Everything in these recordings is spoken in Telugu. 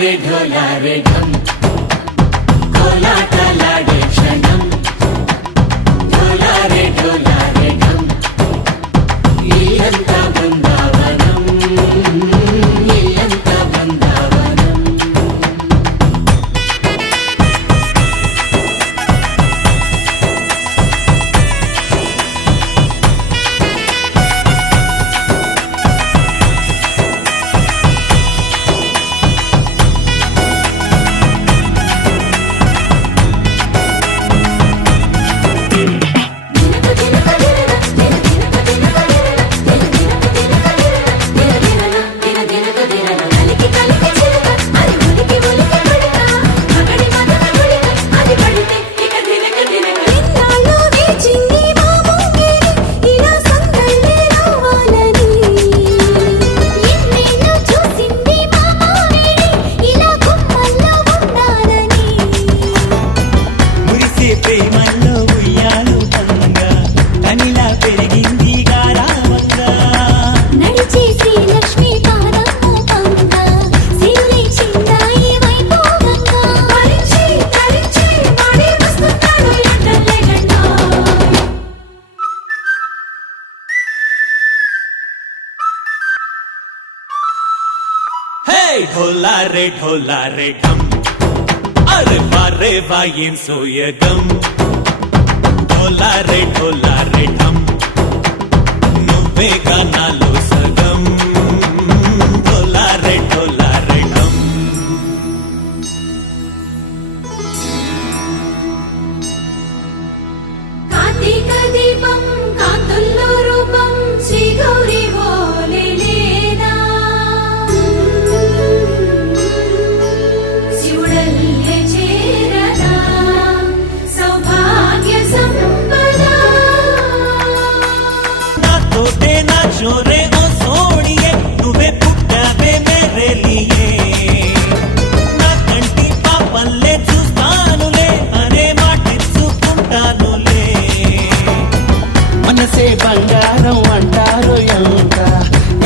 ढोलारे ढम कोलाटलाडे क्षणम ढोलारे ढम इल्लंता बृंदावनम इल्लंता बृंदावनम ढोलारे ढम अरे वारे वायें सोयगम ढोलारे ढम नुव्वे गानालो सगम ढोलारे ढम कार्तिक दीपम कांतुल्लो रूपम श्री गौरी बोले लेना शिवडल्ले चेरदा सौभाग्य संपदा ना तोटे ना चोरे ओ सोनिए नुव्वे पुट्टावे मेरे लिए ना कंटी पापल्ले చూస్తానులే అనే మాటిచ్చుకుంటానులే మనసే బంగారం అంటారు ఎంత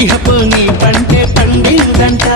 ఇహపు నీ పంటే పండిందంట